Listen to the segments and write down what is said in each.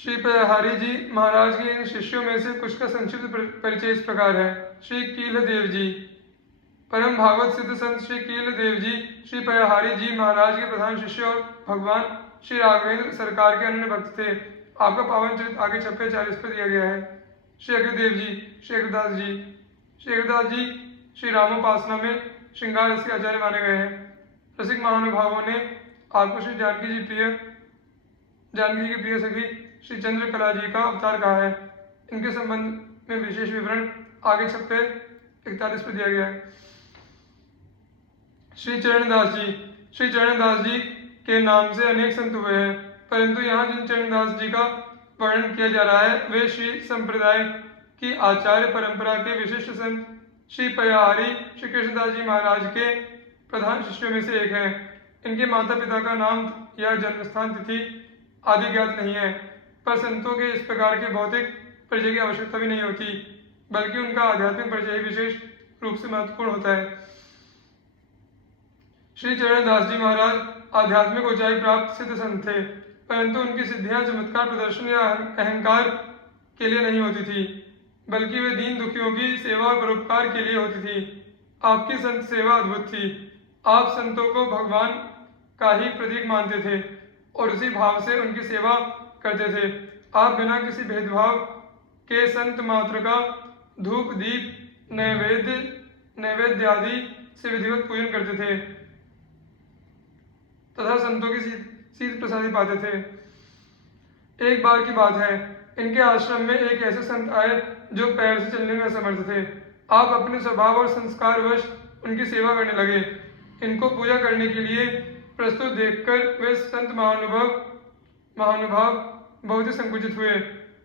श्री पयहारी जी महाराज के इन शिष्यों में से कुछ का संक्षिप्त परिचय इस प्रकार है। श्री कीलदेव जी, परम भागवत सिद्ध संत श्री कीलदेव जी श्री पयहारी जी महाराज के प्रधान शिष्य और भगवान श्री राघवेंद्र सरकार के अन्य भक्त थे। आपका पावन चरित्र आगे छप्पे 40 पर दिया गया है। श्री अग्रदेव जी, श्री अग्रदास जी, श्री अग्रदास जी श्री रामोपासना में श्रृंगार रस के आचार्य माने गए हैं। रसिक महानुभावों ने आपको श्री जानकी जी की प्रिय सखी श्री चंद्रकला जी का अवतार कहा है। इनके संबंध में विशेष विवरण आगे छप्पे 41 पर दिया गया है। श्री चरणदास जी, श्री चरणदास जी के नाम से अनेक संत हुए हैं, परंतु यहाँ जिन चरणदास जी का वर्णन किया जा रहा है वे श्री संप्रदाय की आचार्य परंपरा के विशिष्ट संत श्री पयहारी श्री कृष्णदास जी महाराज के प्रधान शिष्यों में से एक हैं। इनके माता पिता का नाम या जन्मस्थान तिथि आदि ज्ञात नहीं है, पर संतों के इस प्रकार के भौतिक परिचय की आवश्यकता भी नहीं होती, बल्कि उनका आध्यात्मिक परिचय विशेष रूप से महत्वपूर्ण होता है। श्री चरणदास जी महाराज आध्यात्मिक ऊंचाई प्राप्त सिद्ध संत थे, परंतु उनकी सिद्धियां चमत्कार प्रदर्शन या अहंकार के लिए नहीं होती थी, बल्कि वे दीन दुखियों की सेवा और परोपकार के लिए होती थी। आपकी संत सेवा अद्भुत थी। आप संतों को भगवान का ही प्रतीक मानते थे और उसी भाव से उनकी सेवा करते थे। आप बिना किसी भेदभाव के संत मात्र का धूप दीप नैवेद्य आदि से विधिवत पूजन करते थे तथा संतों की शीत प्रसादी पाते थे। एक बार की बात है, इनके आश्रम में एक ऐसे संत आए जो पैर से चलने में असमर्थ थे। आप अपने स्वभाव और संस्कारवश उनकी सेवा करने लगे। इनको पूजा करने के लिए प्रस्तुत देखकर वे संत महानुभाव बहुत ही संकुचित हुए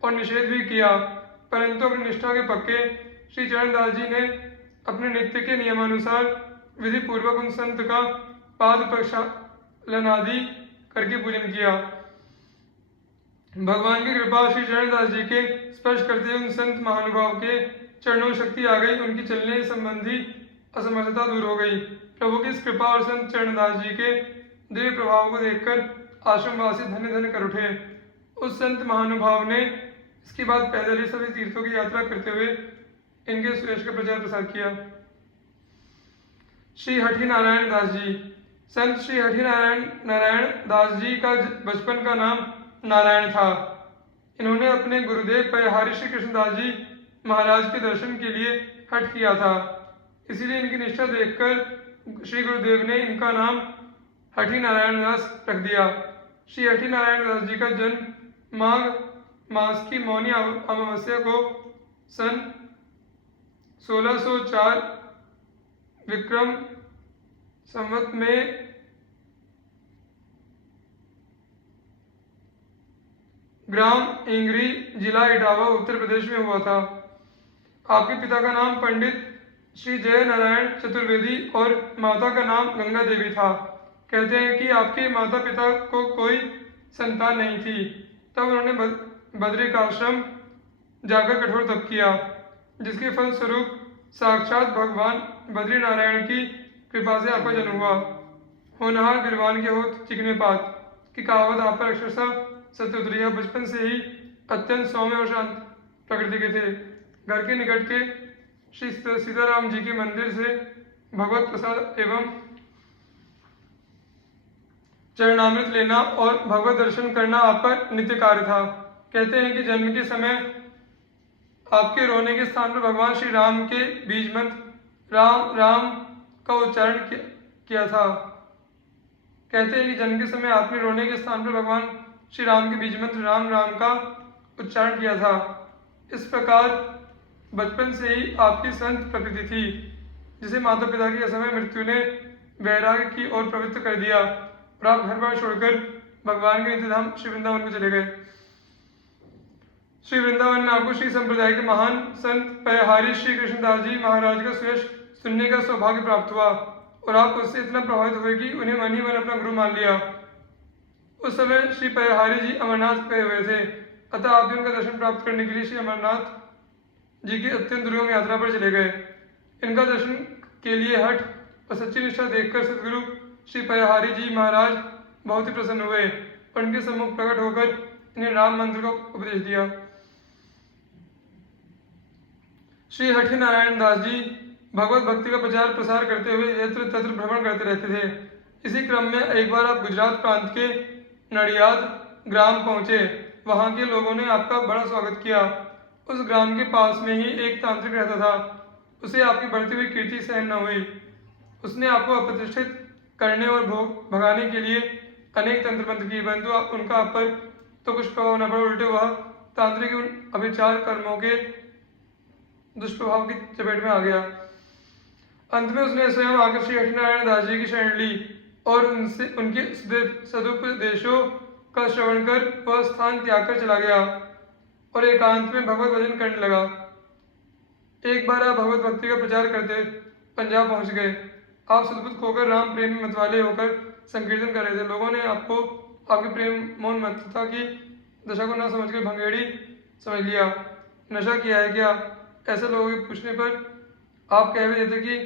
और निषेध भी किया, परंतु अपनी निष्ठा के पक्के श्री चरणदास जी ने अपने नित्य के नियमानुसार विधि पूर्वक उन संत का पाद प्रक्षालन आदि करके पूजन किया। भगवान की कृपा श्री चरणदास जी के स्पर्श करते उन संत महानुभाव के चरणों में शक्ति आ गई। उनकी चलने संबंधी असमर्थता दूर हो गई। प्रभु की इस कृपा और संत चरणदास जी के दिव्य प्रभाव को देखकर आश्रमवासी धन्य धन्य कर उठे। उस संत महानुभाव ने इसके बाद पैदल ही सभी तीर्थों की यात्रा करते हुए इनके सुयश का प्रचार प्रसार किया। श्री हठी नारायण दास जी, संत श्री हठी नारायण दास जी का बचपन का नाम नारायण था। इन्होंने अपने गुरुदेव पयहारी श्री कृष्णदास जी महाराज के दर्शन के लिए हठ किया था, इसीलिए इनकी निष्ठा देखकर श्री गुरुदेव ने इनका नाम हठी नारायण दास रख दिया। श्री हठी नारायण दास जी का जन्म माघ मास की मौनी अमावस्या को सन 1604 विक्रम संवत में ग्राम इंगरी जिला इटावा उत्तर प्रदेश में हुआ था। आपके पिता का नाम पंडित श्री जय नारायण चतुर्वेदी और माता का नाम गंगा देवी था। कहते हैं कि आपके माता पिता को कोई संतान नहीं थी, तब उन्होंने बद्रिकाश्रम जाकर कठोर तप किया, जिसके फलस्वरूप साक्षात भगवान बद्री नारायण की कृपा से आपका जन्म हुआ। होनहार बिरवान के होत चिकने पात की कहावत आप पर अक्षरशः सत्य उतरी। बचपन से ही अत्यंत सौम्य और शांत प्रकृति के थे। घर के निकट के श्री सीताराम जी के मंदिर से भगवत प्रसाद एवं चरणामृत लेना और भगवत दर्शन करना आप पर नित्य कार्य था। कहते हैं कि जन्म के समय आपके रोने के स्थान पर भगवान श्री राम के बीज मंत्र राम राम का उच्चारण किया था। कहते हैं कि जन्म के समय आपने रोने के स्थान पर भगवान श्री राम के बीज मंत्र राम राम का उच्चारण किया था। इस प्रकार बचपन से ही आपकी संत प्रकृति थी, जिसे माता पिता की असमय मृत्यु ने वैराग्य की ओर प्रवृत्त कर दिया और आप घर बार छोड़कर भगवान के नित्यधाम श्री वृंदावन को चले गए। श्री वृंदावन में आपको श्री संप्रदाय के महान संत पयहारी श्री कृष्णदास जी महाराज का सुयश सुनने का सौभाग्य प्राप्त हुआ और आप उससे इतना प्रभावित हुए कि उन्हें मन ही मन अपना गुरु मान लिया। उस समय श्री पयहारी जी अमरनाथ गए हुए थे, अतः आप भी उनका दर्शन प्राप्त करने के लिए श्री अमरनाथ जी की अत्यंत दुर्गम यात्रा पर चले गए। इनका दर्शन के लिए हठ और सच्ची निष्ठा देखकर सदगुरु श्री पयहारी जी महाराज बहुत ही प्रसन्न हुए और उनके सम्मुख प्रकट होकर इन्हें राम मंत्र का उपदेश दिया। श्री हठि नारायण दास जी भगवत भक्ति का प्रचार प्रसार करते हुए यत्र तत्र भ्रमण करते रहते थे। इसी क्रम में एक बार आप गुजरात प्रांत के नडियाद ग्राम पहुंचे। वहां के लोगों ने आपका बड़ा स्वागत किया। उस ग्राम के पास में ही एक तांत्रिक रहता था। उसे आपकी बढ़ती हुई कीर्ति सहन न हुई। उसने आपको अप्रतिष्ठित करने और भगाने के लिए अनेक तंत्र मंत्र किए, परंतु उनका आप पर तो कुछ प्रभाव न पड़ा। उल्टे वह तांत्रिक उन अभिचार कर्मों के दुष्प्रभाव की चपेट में आ गया। अंत में उसने स्वयं आकर श्री हठिनारायण दास जी की शरण ली और उनसे उनके सदुपदेशों का श्रवण कर वह स्थान त्याग कर चला गया और एकांत में भगवत भजन करने लगा। एक बार आप भगवत भक्ति का प्रचार करते पंजाब पहुंच गए। आप सद्बुद्ध खोकर राम प्रेम में मतवाले होकर संकीर्तन कर रहे थे। लोगों ने आपको आपके प्रेम मौन मत्तता की दशा को न समझकर भंगेड़ी समझ लिया। नशा किया है क्या? ऐसे लोगों के पूछने पर आप कह भी देते कि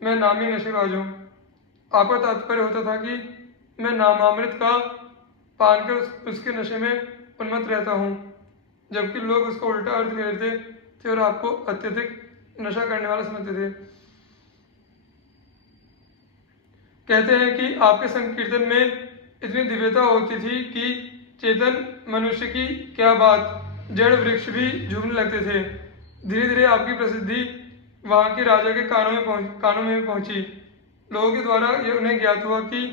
मैं नामी नशेबाज हूँ। आपका तात्पर्य होता था कि मैं नामामृत का पान कर उसके नशे में उन्मत्त रहता हूँ, जबकि लोग उसका उल्टा अर्थ ले लेते थे और आपको अत्यधिक नशा करने वाला समझते थे। कहते हैं कि आपके संकीर्तन में इतनी दिव्यता होती थी कि चेतन मनुष्य की क्या बात, जड़ वृक्ष भी झूमने लगते थे। धीरे धीरे आपकी प्रसिद्धि वहाँ के राजा के कानों में पहुंची। लोगों के द्वारा ये उन्हें ज्ञात हुआ कि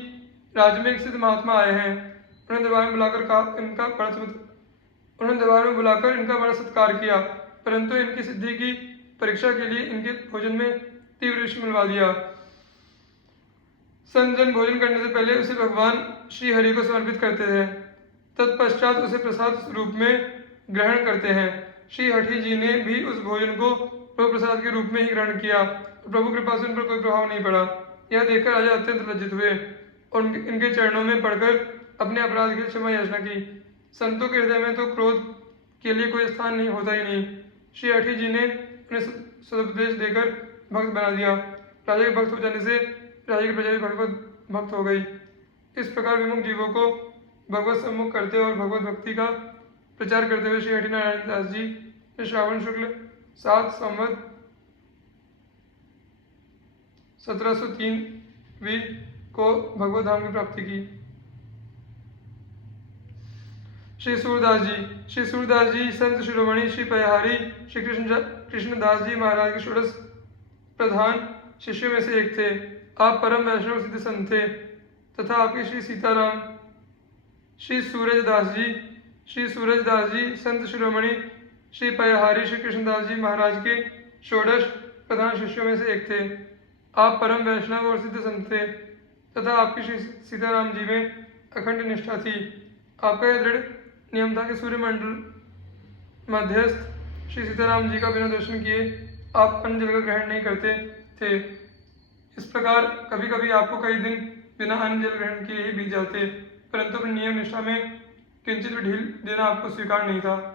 राज्य में एक सिद्ध महात्मा आए हैं। उन्हें दरबार में बुलाकर इनका बड़ा सत्कार किया, परंतु इनकी सिद्धि की परीक्षा के लिए इनके भोजन में तीव्र विष मिलवा दिया। संत जन भोजन करने से पहले उसे भगवान श्री हरि को समर्पित करते हैं, तत्पश्चात उसे प्रसाद रूप में ग्रहण करते हैं। श्री हठि जी ने भी उस भोजन को प्रभु प्रसाद के रूप में ही ग्रहण किया। प्रभु कृपा से उन पर कोई प्रभाव नहीं पड़ा। यह देखकर राजा अत्यंत लज्जित हुए और इनके चरणों में पड़कर अपने अपराध के लिए क्षमा याचना की। संतों के हृदय में तो क्रोध के लिए कोई स्थान नहीं होता ही नहीं। श्री हठि जी ने उन्हें सदुपदेश देकर भक्त बना दिया। राजा के भक्त हो जाने से राजा की प्रजा भी भगवत भक्त हो गई। इस प्रकार विमुख जीवों को भगवत सम्मुख करते और भगवत भक्ति का प्रचार करते हुए श्री हठिनारायण दास जी ने श्रावण शुक्ल 7 संवत 1703 को भगवत धाम की प्राप्ति की। श्री सूरदास जी संत शिरोमणि श्री पयहारी श्री कृष्णदास जी महाराज के षोडश प्रधान शिष्यों में से एक थे। आप परम वैष्णव सिद्ध संत थे तथा आपके श्री सीताराम श्री सूरजदास जी संत शिरोमणि श्री पयहारी श्री कृष्णदास जी महाराज के षोडश प्रधान शिष्यों में से एक थे। आप परम वैष्णव और सिद्ध संत थे तथा आपकी श्री सीताराम जी में अखंड निष्ठा थी। आपका यह दृढ़ नियम था कि सूर्यमंडल मध्यस्थ श्री सीताराम जी का बिना दर्शन किए आप अन्न जल का ग्रहण नहीं करते थे। इस प्रकार कभी कभी आपको कई दिन बिना अन्न जल ग्रहण किए ही बीत जाते, परंतु अपनी नियम निष्ठा में किंचित भी ढील देना आपको स्वीकार नहीं था।